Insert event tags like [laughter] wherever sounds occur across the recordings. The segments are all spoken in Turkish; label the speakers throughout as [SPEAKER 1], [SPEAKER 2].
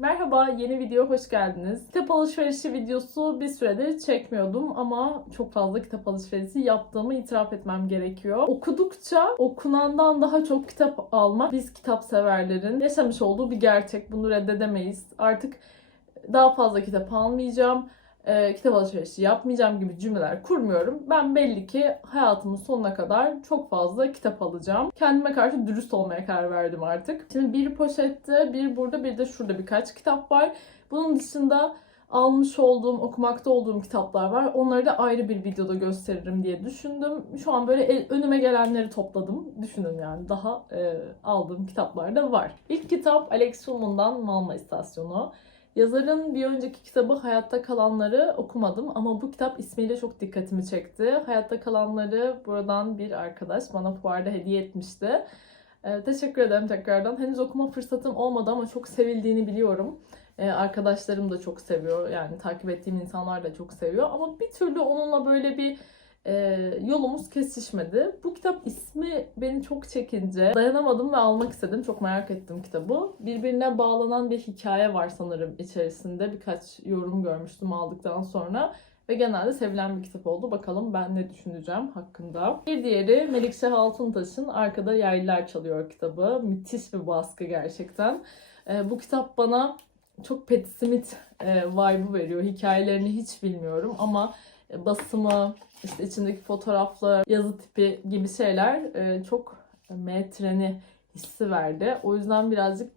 [SPEAKER 1] Merhaba, yeni video hoş geldiniz. Kitap alışverişi videosu bir süredir çekmiyordum ama çok fazla kitap alışverişi yaptığımı itiraf etmem gerekiyor. Okudukça okunandan daha çok kitap almak biz kitap severlerin yaşamış olduğu bir gerçek. Bunu reddedemeyiz. Artık daha fazla kitap almayacağım, e, kitap alışverişi yapmayacağım gibi cümleler kurmuyorum. Ben belli ki hayatımın sonuna kadar çok fazla kitap alacağım. Kendime karşı dürüst olmaya karar verdim artık. Şimdi bir poşette, bir burada, bir de şurada birkaç kitap var. Bunun dışında almış olduğum, okumakta olduğum kitaplar var. Onları da ayrı bir videoda gösteririm diye düşündüm. Şu an böyle el- önüme gelenleri topladım. Düşünün yani daha e, aldığım kitaplar da var. İlk kitap Alex Schulman'dan Malma İstasyonu. Yazarın bir önceki kitabı Hayatta Kalanları okumadım ama bu kitap ismiyle çok dikkatimi çekti. Hayatta Kalanları buradan bir arkadaş bana fuarda hediye etmişti. Ee, teşekkür ederim tekrardan. Henüz okuma fırsatım olmadı ama çok sevildiğini biliyorum. Ee, arkadaşlarım da çok seviyor. Yani takip ettiğim insanlar da çok seviyor. Ama bir türlü onunla böyle bir e, yolumuz kesişmedi. Bu kitap ismi beni çok çekince dayanamadım ve almak istedim. Çok merak ettim kitabı. Birbirine bağlanan bir hikaye var sanırım içerisinde. Birkaç yorum görmüştüm aldıktan sonra. Ve genelde sevilen bir kitap oldu. Bakalım ben ne düşüneceğim hakkında. Bir diğeri Melikşah Altıntaş'ın Arkada Yaylılar Çalıyor kitabı. Müthiş bir baskı gerçekten. Ee, bu kitap bana çok Patti Smith e, vibe'ı veriyor. Hikayelerini hiç bilmiyorum ama e, basımı, işte içindeki fotoğraflar, yazı tipi gibi şeyler e, çok metreni hissi verdi. O yüzden birazcık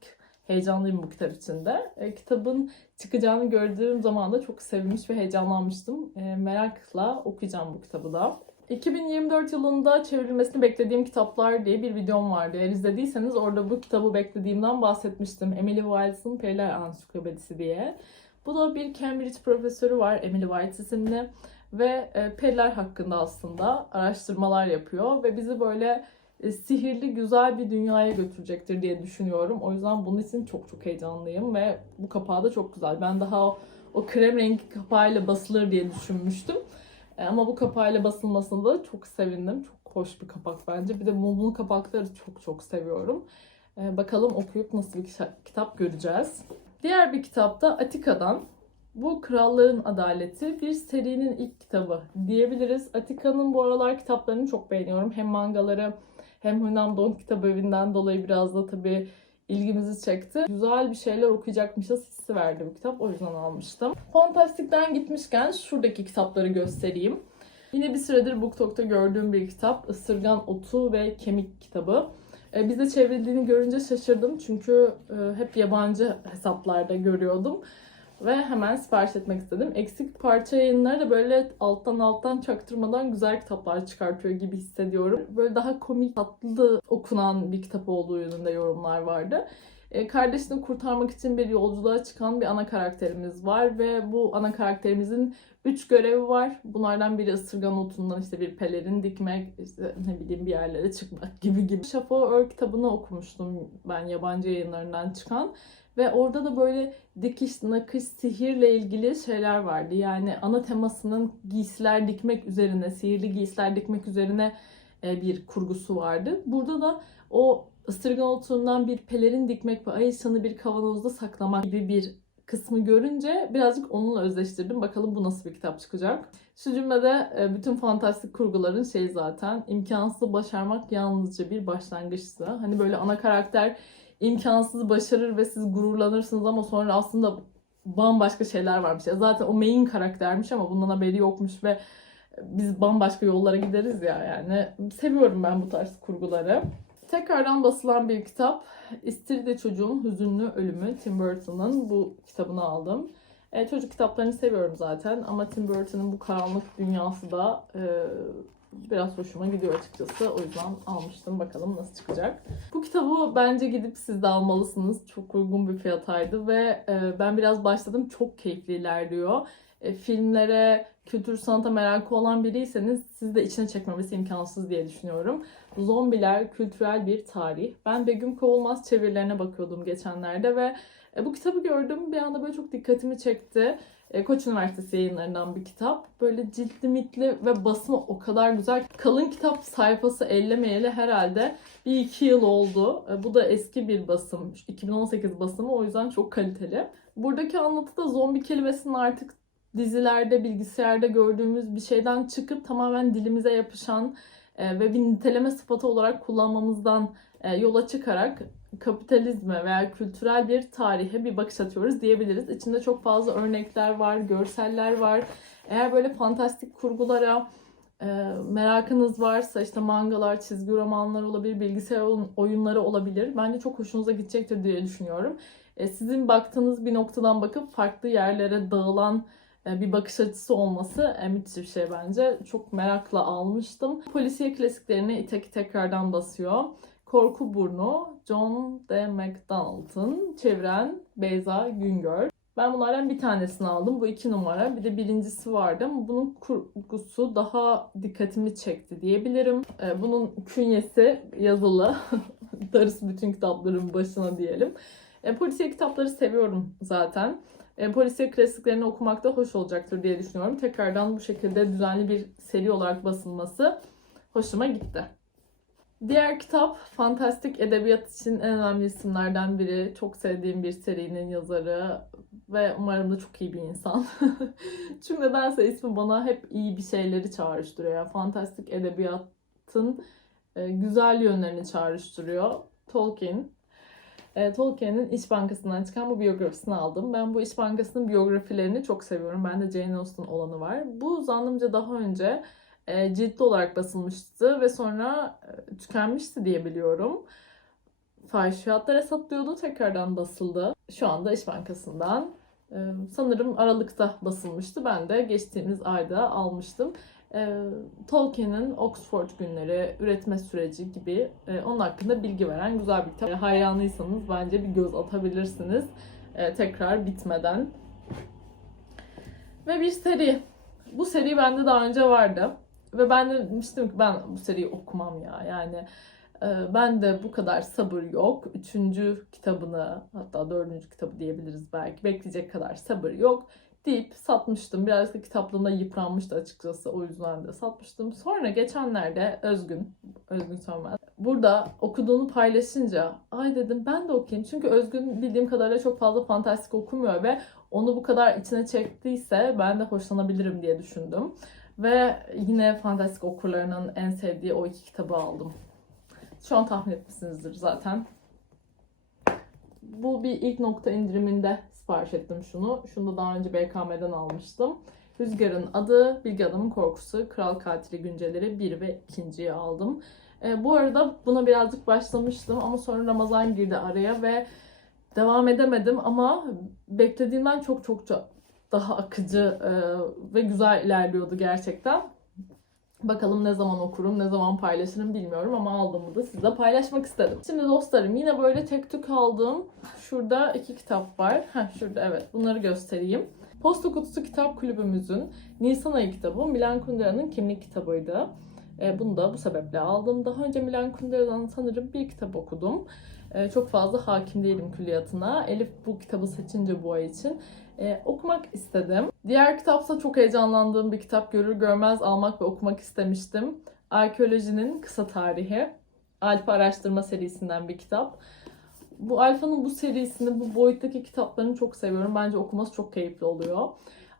[SPEAKER 1] heyecanlıyım bu kitap içinde. E, kitabın çıkacağını gördüğüm zaman da çok sevinmiş ve heyecanlanmıştım. E, merakla okuyacağım bu kitabı da. 2024 yılında çevrilmesini beklediğim kitaplar diye bir videom vardı. Eğer izlediyseniz orada bu kitabı beklediğimden bahsetmiştim. Emily Wiles'ın Periler Ansiklopedisi diye. Bu da bir Cambridge profesörü var Emily Wiles isimli ve e, periler hakkında aslında araştırmalar yapıyor ve bizi böyle e, sihirli güzel bir dünyaya götürecektir diye düşünüyorum. O yüzden bunun için çok çok heyecanlıyım ve bu kapağı da çok güzel. Ben daha o, o krem rengi kapağıyla basılır diye düşünmüştüm. E, Ama bu kapağıyla basılmasına da çok sevindim. Çok hoş bir kapak bence. Bir de mumlu kapakları çok çok seviyorum. E, Bakalım okuyup nasıl bir kita- kitap göreceğiz. Diğer bir kitap da Atika'dan. Bu Kralların Adaleti bir serinin ilk kitabı diyebiliriz. Atika'nın bu aralar kitaplarını çok beğeniyorum. Hem mangaları hem Hunan Don Kitap Evi'nden dolayı biraz da tabii ilgimizi çekti. Güzel bir şeyler okuyacakmışız hissi verdi bu kitap. O yüzden almıştım. Fantastik'ten gitmişken şuradaki kitapları göstereyim. Yine bir süredir BookTok'ta gördüğüm bir kitap. Isırgan Otu ve Kemik kitabı. E, Bizde çevrildiğini görünce şaşırdım çünkü e, hep yabancı hesaplarda görüyordum ve hemen sipariş etmek istedim. Eksik parça yayınları da böyle alttan alttan çaktırmadan güzel kitaplar çıkartıyor gibi hissediyorum. Böyle daha komik, tatlı okunan bir kitap olduğu yönünde yorumlar vardı. E, Kardeşini kurtarmak için bir yolculuğa çıkan bir ana karakterimiz var ve bu ana karakterimizin üç görevi var. Bunlardan biri ısırgan otundan işte bir pelerin dikmek, işte ne bileyim bir yerlere çıkmak [laughs] gibi gibi. Şafo Ör kitabını okumuştum ben yabancı yayınlarından çıkan. Ve orada da böyle dikiş, nakış, sihirle ilgili şeyler vardı. Yani ana temasının giysiler dikmek üzerine, sihirli giysiler dikmek üzerine e, bir kurgusu vardı. Burada da o ısırgan otundan bir pelerin dikmek ve ay ışığını bir kavanozda saklamak gibi bir kısmı görünce birazcık onunla özleştirdim. Bakalım bu nasıl bir kitap çıkacak. Şu cümlede e, bütün fantastik kurguların şeyi zaten imkansızı başarmak yalnızca bir başlangıçtı. Hani böyle ana karakter imkansızı başarır ve siz gururlanırsınız ama sonra aslında bambaşka şeyler varmış. Ya zaten o main karaktermiş ama bundan haberi yokmuş ve biz bambaşka yollara gideriz ya yani. Seviyorum ben bu tarz kurguları. Tekrardan basılan bir kitap. İstiridye Çocuğun Hüzünlü Ölümü Tim Burton'ın bu kitabını aldım. E, çocuk kitaplarını seviyorum zaten ama Tim Burton'ın bu karanlık dünyası da e, biraz hoşuma gidiyor açıkçası. O yüzden almıştım. Bakalım nasıl çıkacak. Bu kitabı bence gidip siz de almalısınız. Çok uygun bir fiyataydı ve e, ben biraz başladım. Çok keyifli ilerliyor. E, filmlere, kültür sanata merakı olan biriyseniz sizi de içine çekmemesi imkansız diye düşünüyorum. Zombiler kültürel bir tarih. Ben Begüm Kovulmaz çevirilerine bakıyordum geçenlerde ve e, bu kitabı gördüm. Bir anda böyle çok dikkatimi çekti. E, Koç Üniversitesi yayınlarından bir kitap. Böyle ciltli mitli ve basımı o kadar güzel. Kalın kitap sayfası ellemeyeli herhalde bir iki yıl oldu. Bu da eski bir basım. 2018 basımı o yüzden çok kaliteli. Buradaki anlatıda zombi kelimesinin artık dizilerde, bilgisayarda gördüğümüz bir şeyden çıkıp tamamen dilimize yapışan e, ve bir niteleme sıfatı olarak kullanmamızdan e, yola çıkarak kapitalizme veya kültürel bir tarihe bir bakış atıyoruz diyebiliriz. İçinde çok fazla örnekler var, görseller var. Eğer böyle fantastik kurgulara e, merakınız varsa işte mangalar, çizgi romanlar olabilir, bilgisayar oyun- oyunları olabilir. Bence çok hoşunuza gidecektir diye düşünüyorum. E, sizin baktığınız bir noktadan bakıp farklı yerlere dağılan bir bakış açısı olması e, müthiş bir şey bence. Çok merakla almıştım. Polisiye klasiklerini İtaki tekrardan basıyor. Korku Burnu, John D. McDonald'ın çeviren Beyza Güngör. Ben bunlardan bir tanesini aldım. Bu iki numara. Bir de birincisi vardı ama bunun kurgusu daha dikkatimi çekti diyebilirim. Ee, Bunun künyesi yazılı. [laughs] Darısı bütün kitapların başına diyelim. E, polisiye kitapları seviyorum zaten. E, polisiye klasiklerini okumak da hoş olacaktır diye düşünüyorum. Tekrardan bu şekilde düzenli bir seri olarak basılması hoşuma gitti. Diğer kitap fantastik edebiyat için en önemli isimlerden biri. Çok sevdiğim bir serinin yazarı ve umarım da çok iyi bir insan. [laughs] Çünkü nedense ismi bana hep iyi bir şeyleri çağrıştırıyor. Fantastik edebiyatın e, güzel yönlerini çağrıştırıyor. Tolkien. E, Tolkien'in İş Bankası'ndan çıkan bu biyografisini aldım. Ben bu İş Bankası'nın biyografilerini çok seviyorum. Bende Jane Austen olanı var. Bu zannımca daha önce e, ciltli olarak basılmıştı ve sonra e, tükenmişti diye biliyorum. Fahiş fiyatlara satılıyordu. Tekrardan basıldı. Şu anda İş Bankası'ndan. e, sanırım Aralık'ta basılmıştı. Ben de geçtiğimiz ayda almıştım. E, Tolkien'in Oxford günleri, üretme süreci gibi e, onun hakkında bilgi veren güzel bir kitap. E, hayranıysanız bence bir göz atabilirsiniz. E, tekrar bitmeden. Ve bir seri. Bu seri bende daha önce vardı. Ve ben de demiştim ki ben bu seriyi okumam ya. Yani e, ben de bu kadar sabır yok. Üçüncü kitabını hatta dördüncü kitabı diyebiliriz belki. Bekleyecek kadar sabır yok deyip satmıştım. Biraz da kitaplığımda yıpranmıştı açıkçası. O yüzden de satmıştım. Sonra geçenlerde Özgün, Özgün Sönmez burada okuduğunu paylaşınca ay dedim ben de okuyayım. Çünkü Özgün bildiğim kadarıyla çok fazla fantastik okumuyor ve onu bu kadar içine çektiyse ben de hoşlanabilirim diye düşündüm. Ve yine fantastik okurlarının en sevdiği o iki kitabı aldım. Şu an tahmin etmişsinizdir zaten. Bu bir ilk nokta indiriminde sipariş ettim şunu. Şunu da daha önce BKM'den almıştım. Rüzgar'ın adı, Bilgi Adamın Korkusu, Kral Katili Günceleri 1 ve 2.yi aldım. E, bu arada buna birazcık başlamıştım ama sonra Ramazan girdi araya ve devam edemedim ama beklediğimden çok çok daha akıcı e, ve güzel ilerliyordu gerçekten. Bakalım ne zaman okurum, ne zaman paylaşırım bilmiyorum ama aldığımı da sizle paylaşmak istedim. Şimdi dostlarım yine böyle tek tük aldığım şurada iki kitap var. Heh, şurada evet bunları göstereyim. Posta Kutusu Kitap Kulübümüzün Nisan ayı kitabı Milan Kundera'nın kimlik kitabıydı. E, bunu da bu sebeple aldım. Daha önce Milan Kundera'dan sanırım bir kitap okudum. E, çok fazla hakim değilim külliyatına. Elif bu kitabı seçince bu ay için e, okumak istedim. Diğer kitapsa çok heyecanlandığım bir kitap görür görmez almak ve okumak istemiştim. Arkeolojinin Kısa Tarihi. Alfa Araştırma serisinden bir kitap. Bu Alfa'nın bu serisini, bu boyuttaki kitaplarını çok seviyorum. Bence okuması çok keyifli oluyor.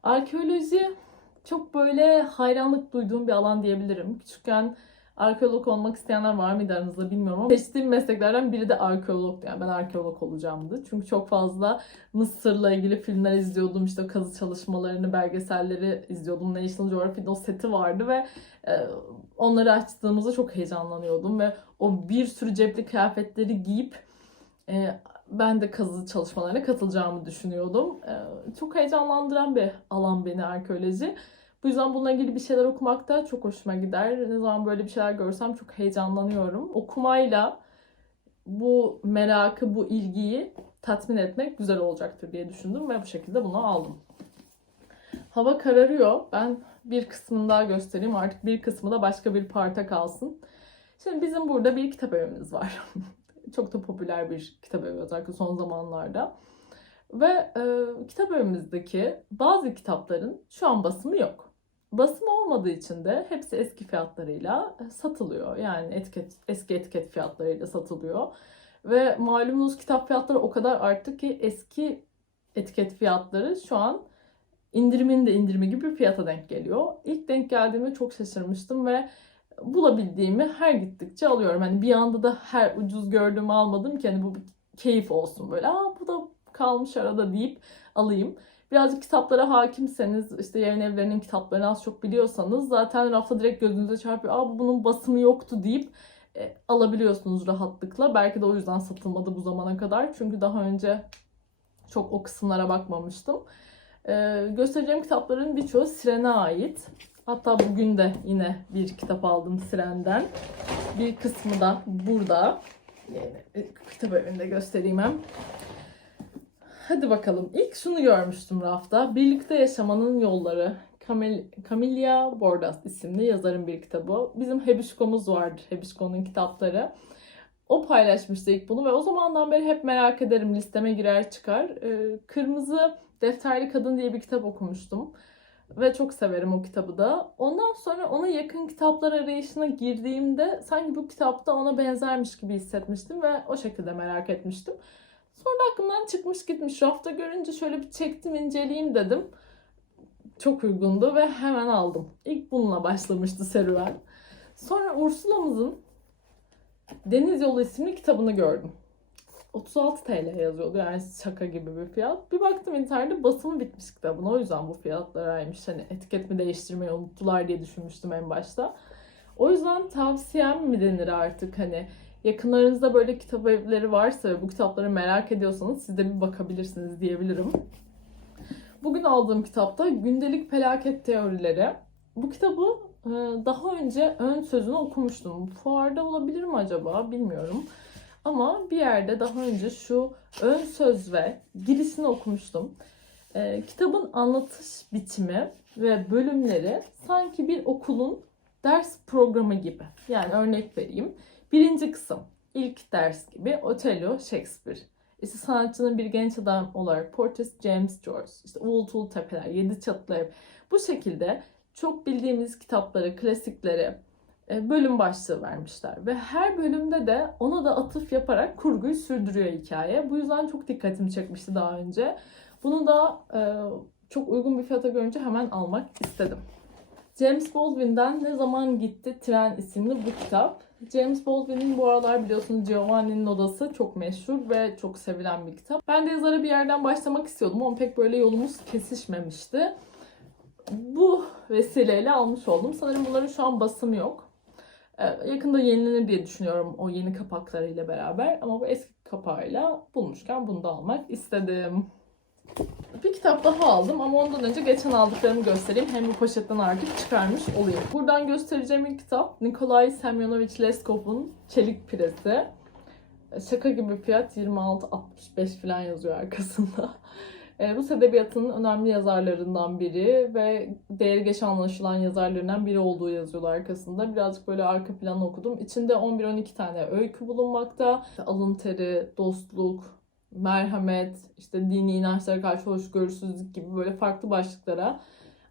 [SPEAKER 1] Arkeoloji çok böyle hayranlık duyduğum bir alan diyebilirim. Küçükken arkeolog olmak isteyenler var mıydı aranızda bilmiyorum ama seçtiğim mesleklerden biri de arkeologdu. Yani ben arkeolog olacağımdı. Çünkü çok fazla Mısır'la ilgili filmler izliyordum. İşte kazı çalışmalarını, belgeselleri izliyordum. National Geographic'in o seti vardı ve e, onları açtığımızda çok heyecanlanıyordum ve o bir sürü cepli kıyafetleri giyip e, ben de kazı çalışmalarına katılacağımı düşünüyordum. E, çok heyecanlandıran bir alan beni arkeoloji. Bu yüzden bununla ilgili bir şeyler okumak da çok hoşuma gider. Ne zaman böyle bir şeyler görsem çok heyecanlanıyorum. Okumayla bu merakı, bu ilgiyi tatmin etmek güzel olacaktır diye düşündüm ve bu şekilde bunu aldım. Hava kararıyor. Ben bir kısmını daha göstereyim. Artık bir kısmı da başka bir parta kalsın. Şimdi bizim burada bir kitap evimiz var. [laughs] çok da popüler bir kitap evi özellikle son zamanlarda. Ve e, kitap evimizdeki bazı kitapların şu an basımı yok. Basım olmadığı için de hepsi eski fiyatlarıyla e, satılıyor. Yani etiket, eski etiket fiyatlarıyla satılıyor. Ve malumunuz kitap fiyatları o kadar arttı ki eski etiket fiyatları şu an indirimin de indirimi gibi bir fiyata denk geliyor. İlk denk geldiğimde çok şaşırmıştım ve bulabildiğimi her gittikçe alıyorum. Hani bir anda da her ucuz gördüğümü almadım ki hani bu keyif olsun böyle. Aa bu da kalmış arada deyip alayım. Birazcık kitaplara hakimseniz, işte yayın evlerinin kitaplarını az çok biliyorsanız zaten rafta direkt gözünüze çarpıyor. Aa bunun basımı yoktu deyip e, alabiliyorsunuz rahatlıkla. Belki de o yüzden satılmadı bu zamana kadar. Çünkü daha önce çok o kısımlara bakmamıştım. E, göstereceğim kitapların birçoğu Siren'e ait. Hatta bugün de yine bir kitap aldım Siren'den. Bir kısmı da burada. Yani, e, kitap evinde göstereyim hem. Hadi bakalım. İlk şunu görmüştüm rafta. Birlikte Yaşamanın Yolları. Camel, Camilla Bordas isimli yazarın bir kitabı. Bizim Hebişko'muz vardır. Hebişko'nun kitapları. O paylaşmıştı ilk bunu ve o zamandan beri hep merak ederim. Listeme girer çıkar. Ee, Kırmızı Defterli Kadın diye bir kitap okumuştum. Ve çok severim o kitabı da. Ondan sonra ona yakın kitaplar arayışına girdiğimde sanki bu kitapta ona benzermiş gibi hissetmiştim ve o şekilde merak etmiştim. Sonra aklımdan çıkmış gitmiş. Rafta görünce şöyle bir çektim inceleyeyim dedim. Çok uygundu ve hemen aldım. İlk bununla başlamıştı serüven. Sonra Ursula'mızın Deniz Yolu isimli kitabını gördüm. 36 TL yazıyordu yani şaka gibi bir fiyat. Bir baktım internette basımı bitmiş kitabın. O yüzden bu fiyatlaraymış. Hani etiket mi değiştirmeyi unuttular diye düşünmüştüm en başta. O yüzden tavsiyem mi denir artık hani yakınlarınızda böyle kitap evleri varsa ve bu kitapları merak ediyorsanız siz de bir bakabilirsiniz diyebilirim. Bugün aldığım kitapta Gündelik Felaket Teorileri. Bu kitabı e, daha önce ön sözünü okumuştum. Fuarda olabilir mi acaba bilmiyorum. Ama bir yerde daha önce şu ön söz ve girişini okumuştum. E, kitabın anlatış biçimi ve bölümleri sanki bir okulun ders programı gibi. Yani örnek vereyim. Birinci kısım, ilk ders gibi Otello, Shakespeare. İşte sanatçının bir genç adam olarak portresi James Joyce. İşte Uğultulu Tepeler, Yedi Çatılı. Bu şekilde çok bildiğimiz kitapları, klasikleri e, bölüm başlığı vermişler. Ve her bölümde de ona da atıf yaparak kurguyu sürdürüyor hikaye. Bu yüzden çok dikkatimi çekmişti daha önce. Bunu da e, çok uygun bir fiyata görünce hemen almak istedim. James Baldwin'den Ne Zaman Gitti Tren isimli bu kitap. James Baldwin'in bu aralar biliyorsunuz Giovanni'nin Odası çok meşhur ve çok sevilen bir kitap. Ben de yazara bir yerden başlamak istiyordum ama pek böyle yolumuz kesişmemişti. Bu vesileyle almış oldum. Sanırım bunların şu an basımı yok. Ee, yakında yenilenir diye düşünüyorum o yeni kapaklarıyla beraber. Ama bu eski kapağıyla bulmuşken bunu da almak istedim. Bir kitap daha aldım ama ondan önce geçen aldıklarımı göstereyim. Hem bu poşetten artık çıkarmış olayım. Buradan göstereceğim ilk kitap Nikolay Semyonovich Leskov'un Çelik Piresi. Şaka gibi fiyat 26.65 falan yazıyor arkasında. E, Rus edebiyatının önemli yazarlarından biri ve değeri geç anlaşılan yazarlarından biri olduğu yazıyorlar arkasında. Birazcık böyle arka planı okudum. İçinde 11-12 tane öykü bulunmakta. Alın teri, dostluk, merhamet, işte dini inançlara karşı hoşgörüsüzlük gibi böyle farklı başlıklara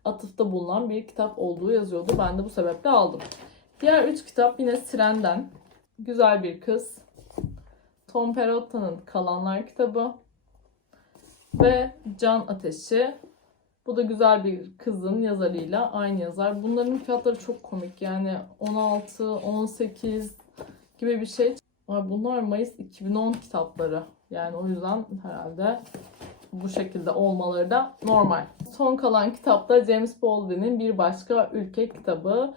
[SPEAKER 1] atıfta bulunan bir kitap olduğu yazıyordu. Ben de bu sebeple aldım. Diğer üç kitap yine Siren'den. Güzel bir kız. Tom Perotta'nın Kalanlar kitabı. Ve Can Ateşi. Bu da güzel bir kızın yazarıyla aynı yazar. Bunların fiyatları çok komik. Yani 16, 18 gibi bir şey. Bunlar Mayıs 2010 kitapları. Yani o yüzden herhalde bu şekilde olmaları da normal. Son kalan kitapta James Baldwin'in bir başka ülke kitabı.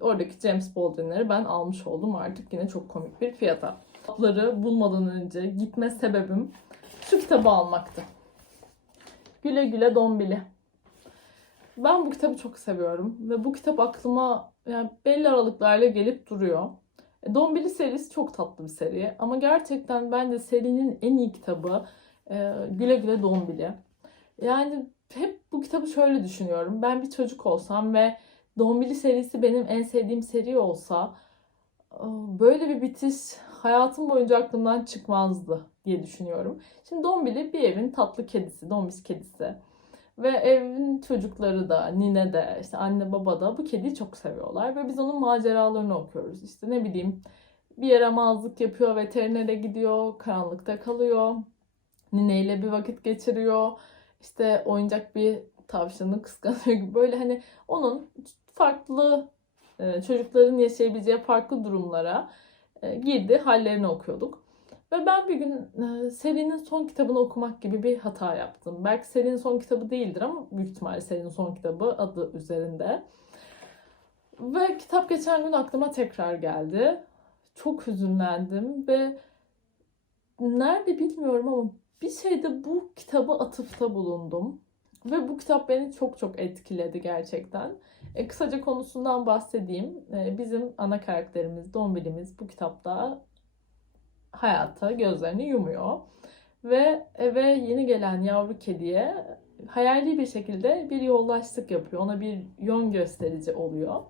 [SPEAKER 1] Oradaki James Baldwin'leri ben almış oldum artık yine çok komik bir fiyata. Kitapları bulmadan önce gitme sebebim şu kitabı almaktı. Güle güle Dombili. Ben bu kitabı çok seviyorum ve bu kitap aklıma yani belli aralıklarla gelip duruyor. Dombili serisi çok tatlı bir seri ama gerçekten bence serinin en iyi kitabı e, Güle Güle Dombili. Yani hep bu kitabı şöyle düşünüyorum. Ben bir çocuk olsam ve Dombili serisi benim en sevdiğim seri olsa e, böyle bir bitiş hayatım boyunca aklımdan çıkmazdı diye düşünüyorum. Şimdi Dombili bir evin tatlı kedisi, dombiş kedisi. Ve evin çocukları da, nine de, işte anne baba da bu kediyi çok seviyorlar. Ve biz onun maceralarını okuyoruz. İşte ne bileyim bir yaramazlık yapıyor, veterinere gidiyor, karanlıkta kalıyor. Nineyle bir vakit geçiriyor. İşte oyuncak bir tavşanı kıskanıyor gibi. Böyle hani onun farklı e, çocukların yaşayabileceği farklı durumlara e, girdi hallerini okuyorduk. Ve ben bir gün e, serinin son kitabını okumak gibi bir hata yaptım. Belki serinin son kitabı değildir ama büyük ihtimalle serinin son kitabı adı üzerinde. Ve kitap geçen gün aklıma tekrar geldi. Çok hüzünlendim ve nerede bilmiyorum ama bir şeyde bu kitabı atıfta bulundum. Ve bu kitap beni çok çok etkiledi gerçekten. E, kısaca konusundan bahsedeyim. E, bizim ana karakterimiz, Dombili'miz bu kitapta hayata gözlerini yumuyor. Ve eve yeni gelen yavru kediye hayali bir şekilde bir yoldaşlık yapıyor. Ona bir yön gösterici oluyor.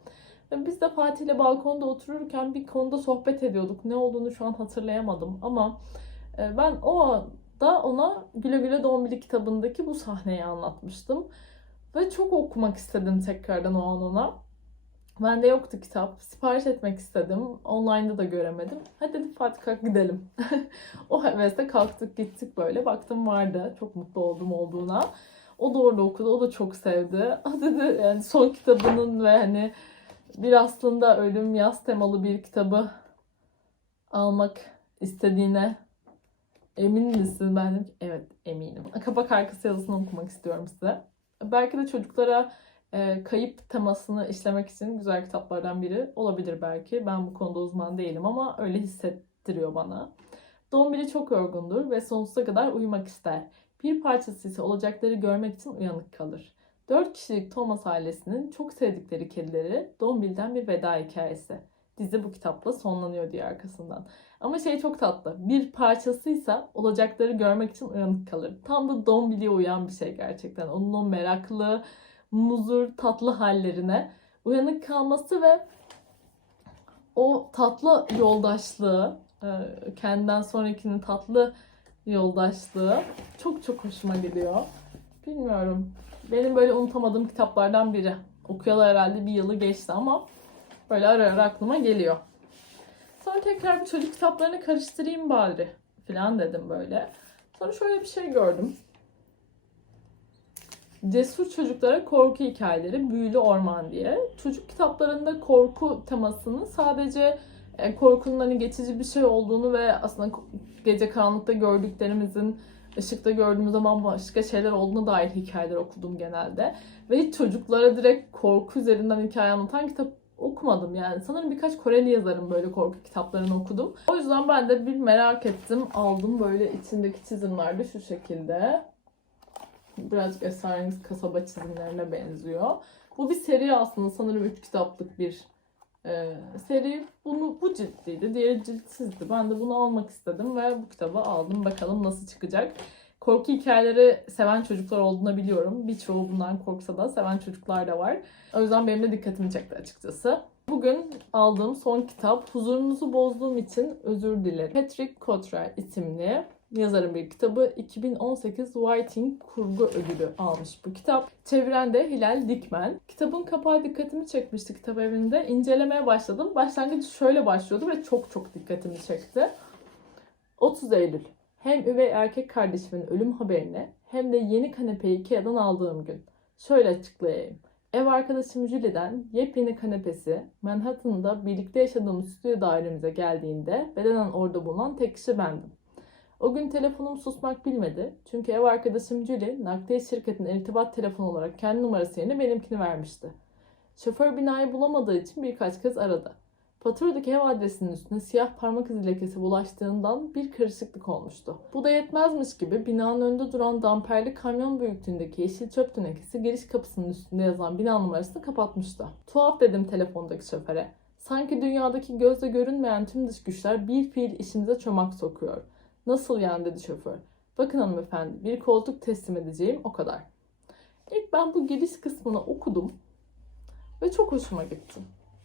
[SPEAKER 1] Biz de Fatih balkonda otururken bir konuda sohbet ediyorduk. Ne olduğunu şu an hatırlayamadım ama e, ben o da ona Güle Güle Dombili kitabındaki bu sahneyi anlatmıştım. Ve çok okumak istedim tekrardan o an ona. Bende yoktu kitap. Sipariş etmek istedim. Online'da da göremedim. Hadi dedim Fatih kalk gidelim. [laughs] o hevesle kalktık gittik böyle. Baktım vardı. Çok mutlu oldum olduğuna. O da orada okudu. O da çok sevdi. [laughs] Ah dedi yani son kitabının ve hani bir aslında ölüm yaz temalı bir kitabı almak istediğine emin misin? Ben dedim evet eminim. Kapak arkası yazısını okumak istiyorum size. Belki de çocuklara e, kayıp temasını işlemek için güzel kitaplardan biri olabilir belki. Ben bu konuda uzman değilim ama öyle hissettiriyor bana. Dombili çok yorgundur ve sonsuza kadar uyumak ister. Bir parçası ise olacakları görmek için uyanık kalır. Dört kişilik Thomas ailesinin çok sevdikleri kedileri Dombil'den bir veda hikayesi. Dizi bu kitapla sonlanıyor diye arkasından. Ama şey çok tatlı. Bir parçasıysa olacakları görmek için uyanık kalır. Tam da Dombili'ye uyan bir şey gerçekten. Onun o meraklı, muzur, tatlı hallerine uyanık kalması ve o tatlı yoldaşlığı, e, kendinden sonrakinin tatlı yoldaşlığı çok çok hoşuma gidiyor. Bilmiyorum. Benim böyle unutamadığım kitaplardan biri. Okuyalı herhalde bir yılı geçti ama böyle ara ara aklıma geliyor. Sonra tekrar bir çocuk kitaplarını karıştırayım bari falan dedim böyle. Sonra şöyle bir şey gördüm. Cesur Çocuklara Korku Hikayeleri Büyülü Orman diye. Çocuk kitaplarında korku temasının sadece e, korkunun hani geçici bir şey olduğunu ve aslında gece karanlıkta gördüklerimizin ışıkta gördüğümüz zaman başka şeyler olduğuna dair hikayeler okudum genelde. Ve hiç çocuklara direkt korku üzerinden hikaye anlatan kitap okumadım yani. Sanırım birkaç Koreli yazarın böyle korku kitaplarını okudum. O yüzden ben de bir merak ettim. Aldım böyle içindeki çizimler de şu şekilde. Birazcık esrarengiz kasaba çizimlerine benziyor. Bu bir seri aslında. Sanırım 3 kitaplık bir e, seri. Bunu, bu ciltliydi. Diğeri ciltsizdi. Ben de bunu almak istedim ve bu kitabı aldım. Bakalım nasıl çıkacak. Korku hikayeleri seven çocuklar olduğunu biliyorum. Birçoğu bundan korksa da seven çocuklar da var. O yüzden benim de dikkatimi çekti açıkçası. Bugün aldığım son kitap Huzurunuzu bozduğum için özür dilerim. Patrick Cottrell isimli yazarın bir kitabı 2018 Writing Kurgu Ödülü almış bu kitap. Çeviren de Hilal Dikmen. Kitabın kapağı dikkatimi çekmişti kitap evinde. İncelemeye başladım. Başlangıcı şöyle başlıyordu ve çok çok dikkatimi çekti. 30 Eylül. Hem üvey erkek kardeşimin ölüm haberini hem de yeni kanepeyi Ikea'dan aldığım gün. Şöyle açıklayayım. Ev arkadaşım Julie'den yepyeni kanepesi Manhattan'da birlikte yaşadığımız stüdyo dairemize geldiğinde bedenen orada bulunan tek kişi bendim. O gün telefonum susmak bilmedi. Çünkü ev arkadaşım Julie nakliyat şirketinin irtibat telefonu olarak kendi numarası yerine benimkini vermişti. Şoför binayı bulamadığı için birkaç kez aradı. Faturadaki ev adresinin üstüne siyah parmak izi lekesi bulaştığından bir karışıklık olmuştu. Bu da yetmezmiş gibi binanın önünde duran damperli kamyon büyüklüğündeki yeşil çöp tenekesi giriş kapısının üstünde yazan bina numarasını kapatmıştı. Tuhaf dedim telefondaki şoföre. Sanki dünyadaki gözle görünmeyen tüm dış güçler bir fiil işimize çomak sokuyor. Nasıl yani dedi şoför. Bakın hanımefendi bir koltuk teslim edeceğim o kadar. İlk ben bu giriş kısmını okudum ve çok hoşuma gitti.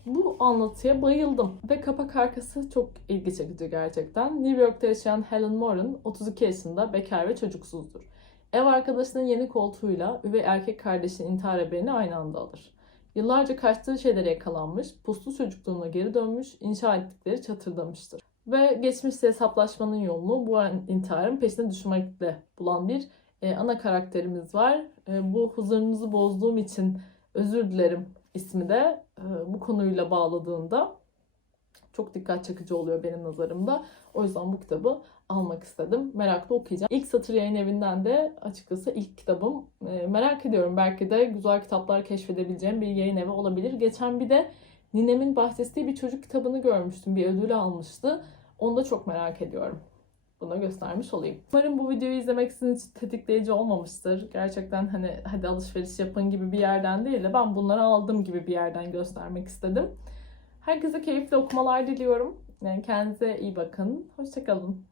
[SPEAKER 1] Bu anlatıya bayıldım ve kapak arkası çok ilgi çekici gerçekten. New York'ta yaşayan Helen Moran 32 yaşında, bekar ve çocuksuzdur. Ev arkadaşının yeni koltuğuyla üvey erkek kardeşinin intihar haberini aynı anda alır. Yıllarca kaçtığı şeylere yakalanmış, puslu çocukluğuna geri dönmüş, inşa ettikleri çatırdamıştır. Ve geçmişle hesaplaşmanın yolunu bu intiharın peşine düşmekle bulan bir e, ana karakterimiz var. E, bu huzurunuzu bozduğum için özür dilerim ismi de e, bu konuyla bağladığında çok dikkat çekici oluyor benim nazarımda. O yüzden bu kitabı almak istedim. Merakla okuyacağım. İlk Satır Yayın Evi'nden de açıkçası ilk kitabım. E, merak ediyorum. Belki de güzel kitaplar keşfedebileceğim bir yayın evi olabilir. Geçen bir de Ninemin diye bir çocuk kitabını görmüştüm. Bir ödül almıştı. Onu da çok merak ediyorum. Bunu göstermiş olayım. Umarım bu videoyu izlemek sizin için tetikleyici olmamıştır. Gerçekten hani hadi alışveriş yapın gibi bir yerden değil de ben bunları aldım gibi bir yerden göstermek istedim. Herkese keyifli okumalar diliyorum. Yani kendinize iyi bakın. Hoşçakalın.